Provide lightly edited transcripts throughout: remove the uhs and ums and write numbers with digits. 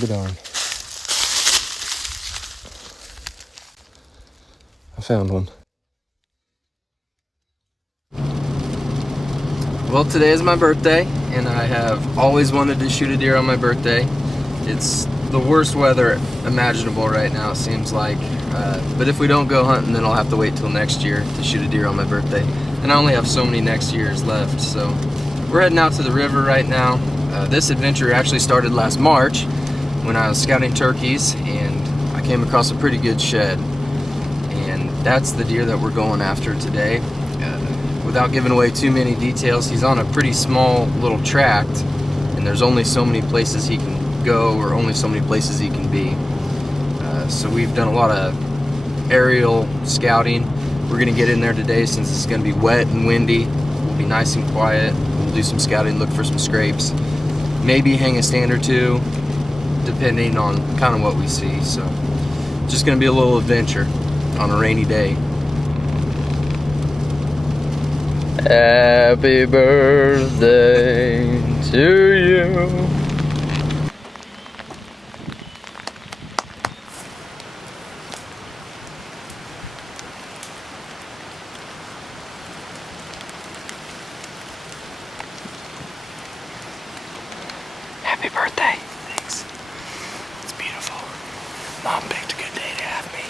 be darned. I found one. Well, today is my birthday, and I have always wanted to shoot a deer on my birthday. It's the worst weather imaginable right now, it seems like. But if we don't go hunting, then I'll have to wait till next year to shoot a deer on my birthday. And I only have so many next years left, so we're heading out to the river right now. This adventure actually started last March when I was scouting turkeys, and I came across a pretty good shed. And that's the deer that we're going after today. Without giving away too many details, he's on a pretty small little tract, and there's only so many places he can go, or only so many places he can be. So we've done a lot of aerial scouting. We're gonna get in there today since it's gonna be wet and windy. We'll be nice and quiet. We'll do some scouting, look for some scrapes, maybe hang a stand or two, depending on kind of what we see. So just gonna be a little adventure on a rainy day. Happy birthday to you. Happy birthday. Thanks. It's beautiful. Mom picked a good day to have me.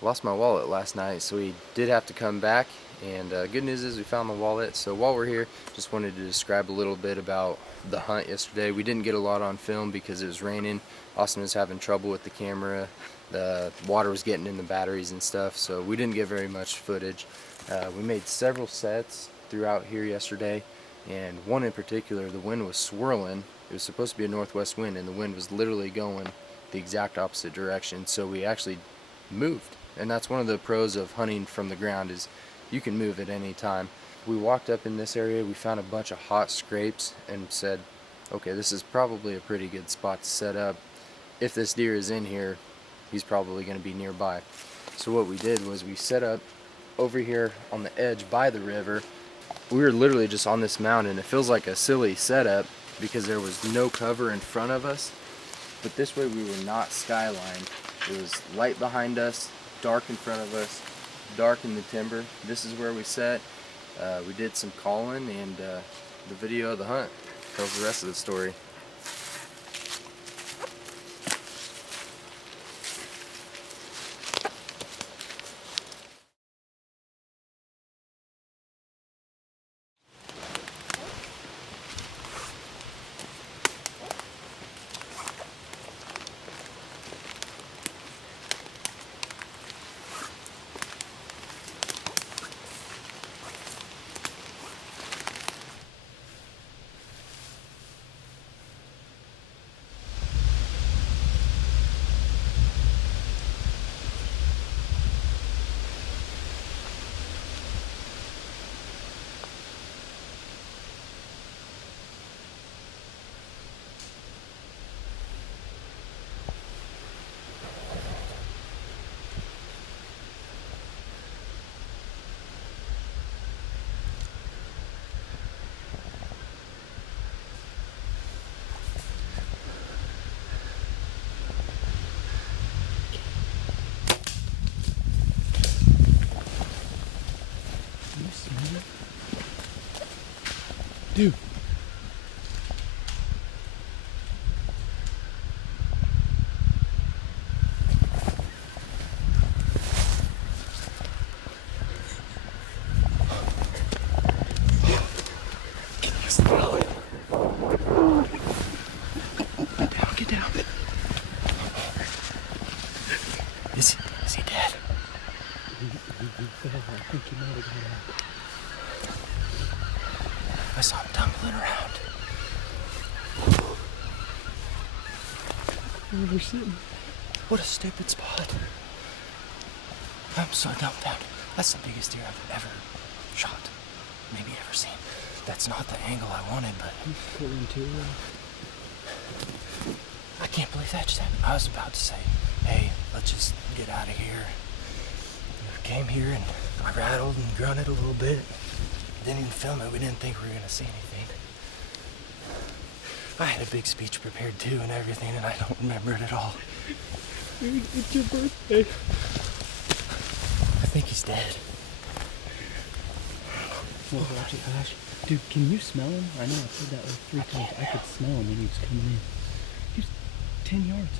Lost my wallet last night, so we did have to come back, and good news is we found the wallet. So while we're here, just wanted to describe a little bit about the hunt yesterday. We didn't get a lot on film because it was raining. Austin was having trouble with the camera. The water was getting in the batteries and stuff, so we didn't get very much footage. We made several sets throughout here yesterday, and one in particular, the wind was swirling. It was supposed to be a northwest wind, and the wind was literally going the exact opposite direction, so we actually moved. And that's one of the pros of hunting from the ground, is you can move at any time. We walked up in this area, we found a bunch of hot scrapes and said, okay, this is probably a pretty good spot to set up. If this deer is in here, he's probably going to be nearby. So what we did was we set up over here on the edge by the river. We were literally just on this mountain. It feels like a silly setup because there was no cover in front of us, but this way we were not skylined. It was light behind us, dark in front of us, dark in the timber. This is where we sat. We did some calling, and the video of the hunt tells the rest of the story. Dude. Get down. Is he dead? I think he might have got out. I saw him tumbling around. Where we're sitting. What a stupid spot. I'm so dumbfounded. That's the biggest deer I've ever shot. Maybe ever seen. That's not the angle I wanted, but I'm pulling too low. I can't believe that just happened. I was about to say, hey, let's just get out of here. came here and I rattled and grunted a little bit. Didn't even film it. We didn't think we were gonna see anything. I had a big speech prepared too and everything, and I don't remember it at all. Dude, it's your birthday. I think he's dead. Oh, watch it, Ash. Dude, can you smell him? I know I said that like 3 times. I could smell him when he was coming in. He was 10 yards.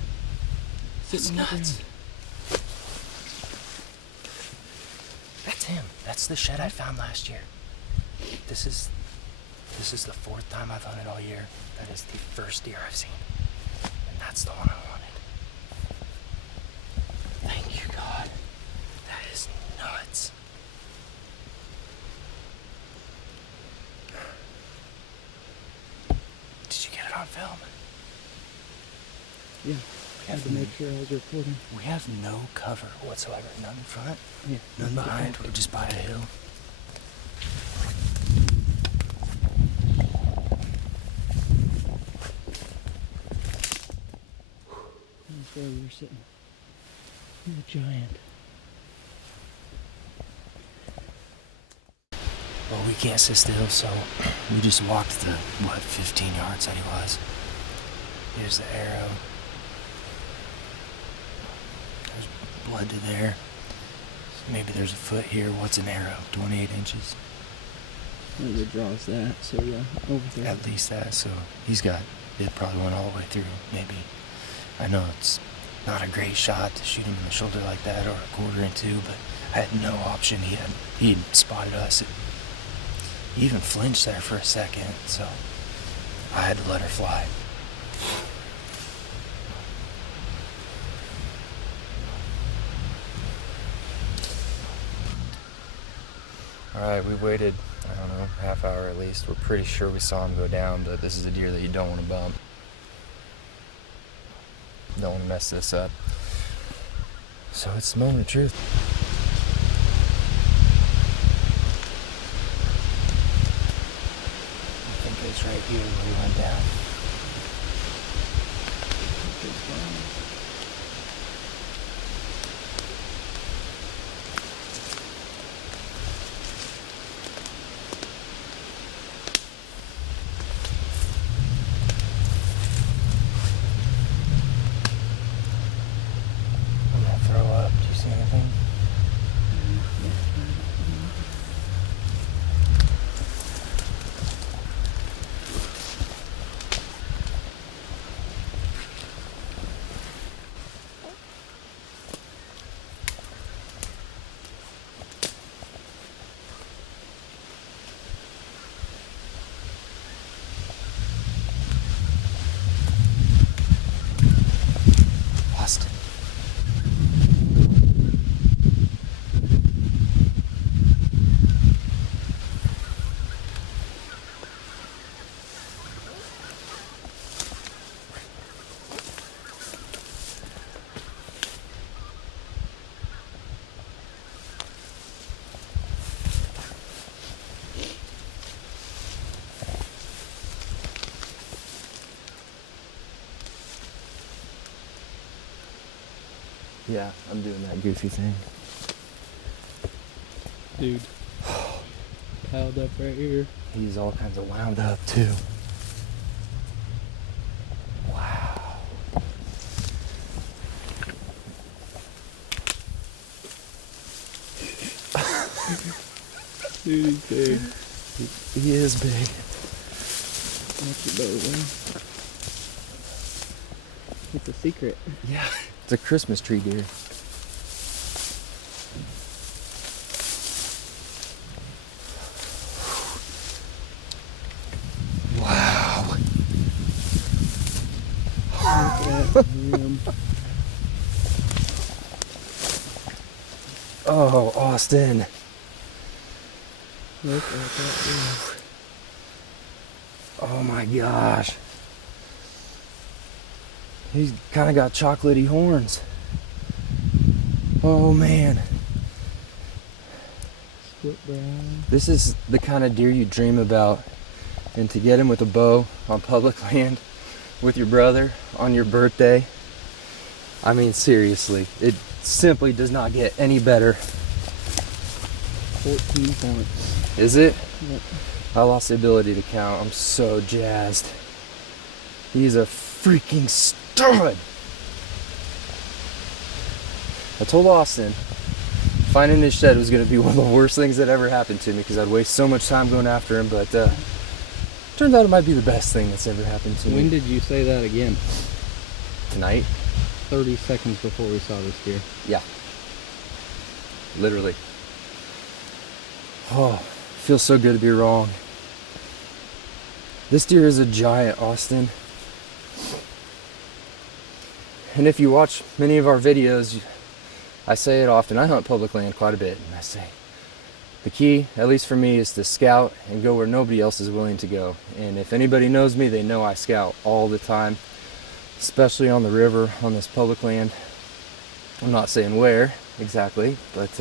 Sitting on the ground. That's him. That's the shed I found last year. This is the 4th time I've hunted all year. That is the first deer I've seen. And that's the one I wanted. Thank you, God. That is nuts. Did you get it on film? Yeah. I had to make sure I was recording. We have no cover whatsoever. None in front, Yeah. none behind. We're just by a hill. That's where we were sitting. He's a giant. Well, we can't sit still, so we just walked the, 15 yards that he was. Here's the arrow. There's blood to there. Maybe there's a foot here. What's an arrow? 28 inches? It draws that, so yeah, over there. At least that, so it probably went all the way through, maybe. I know it's not a great shot to shoot him in the shoulder like that, or a quarter in two, but I had no option. He had spotted us. He even flinched there for a second, so I had to let her fly. Alright, we waited, I don't know, half hour at least. We're pretty sure we saw him go down, but this is a deer that you don't want to bump. Don't want to mess this up. So it's the moment of truth. I think it's right here where we went down. I'm gonna throw up. Do you see anything? Lost it. Yeah, I'm doing that goofy thing. Dude. Piled up right here. He's all kinds of wound up too. Wow. Dude, he's big. He is big. What's the boat, man? It's a secret. Yeah. It's a Christmas tree deer. Wow. Look at him. Oh, Austin. Look at that dude. Oh my gosh. He's kind of got chocolatey horns. Oh man. Split brown. This is the kind of deer you dream about. And to get him with a bow on public land with your brother on your birthday. I mean, seriously, it simply does not get any better 14 points. Is it? Yep. I lost the ability to count. I'm so jazzed. He's a freaking stud. I told Austin finding his shed was going to be one of the worst things that ever happened to me because I'd waste so much time going after him, but turns out it might be the best thing that's ever happened to me. When did you say that again? Tonight? 30 seconds before we saw this deer. Yeah. Literally. Oh, feels so good to be wrong. This deer is a giant, Austin. And if you watch many of our videos, I say it often, I hunt public land quite a bit, and I say, the key, at least for me, is to scout and go where nobody else is willing to go. And if anybody knows me, they know I scout all the time, especially on the river, on this public land. I'm not saying where exactly, but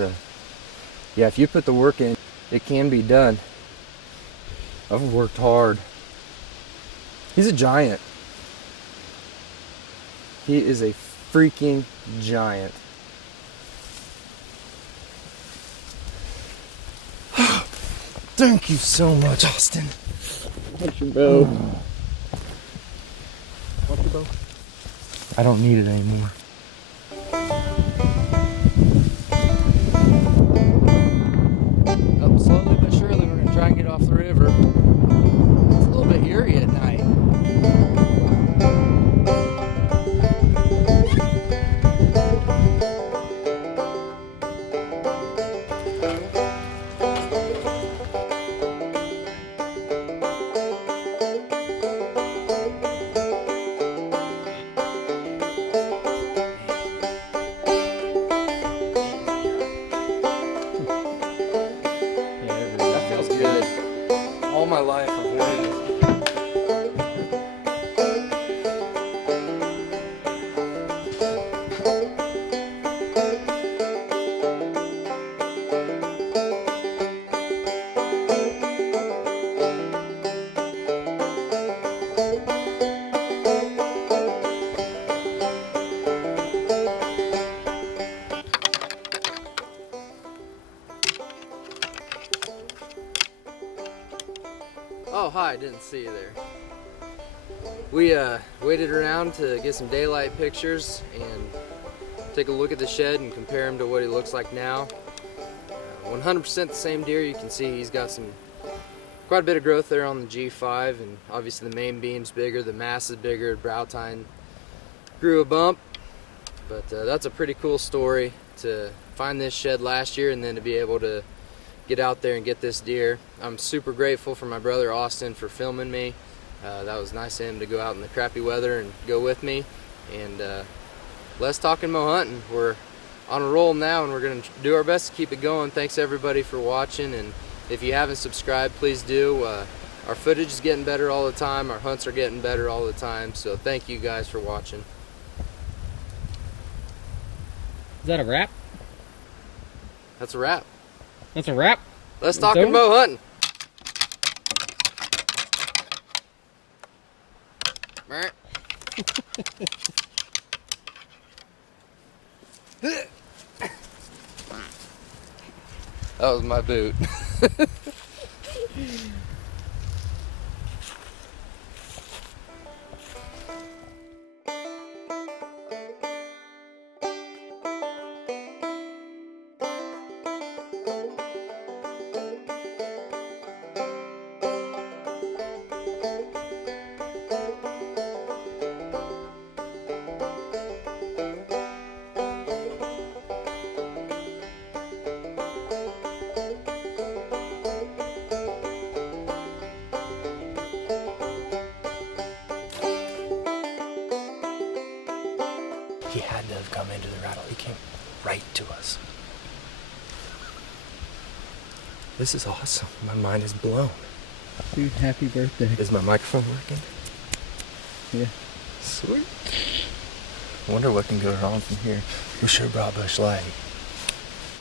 yeah, if you put the work in, it can be done. I've worked hard. He's a giant. He is a freaking giant. Thank you so much, Austin. Watch your bow. Watch your bow. I don't need it anymore. Up slowly but surely, we're gonna try and get off the river. It's a little bit eerie at night. That feels good. All my life I've wanted. Oh, hi, didn't see you there. We waited around to get some daylight pictures and take a look at the shed and compare him to what he looks like now. 100% the same deer. You can see he's got quite a bit of growth there on the G5, and obviously the main beam's bigger, the mass is bigger, brow tine grew a bump. But that's a pretty cool story to find this shed last year and then to be able to get out there and get this deer. I'm super grateful for my brother Austin for filming me. That was nice of him to go out in the crappy weather and go with me. And less talking, mo hunting. We're on a roll now and we're going to do our best to keep it going. Thanks everybody for watching, and if you haven't subscribed, please do. Our footage is getting better all the time. Our hunts are getting better all the time. So thank you guys for watching. Is that a wrap? That's a wrap. That's a wrap? Let's It's talk over? bow hunting. Alright. That was my boot. He had to have come into the rattle. He came right to us. This is awesome. My mind is blown. Dude, happy birthday. Is my microphone working? Yeah. Sweet. I wonder what can go wrong from here. We sure brought Bush Light.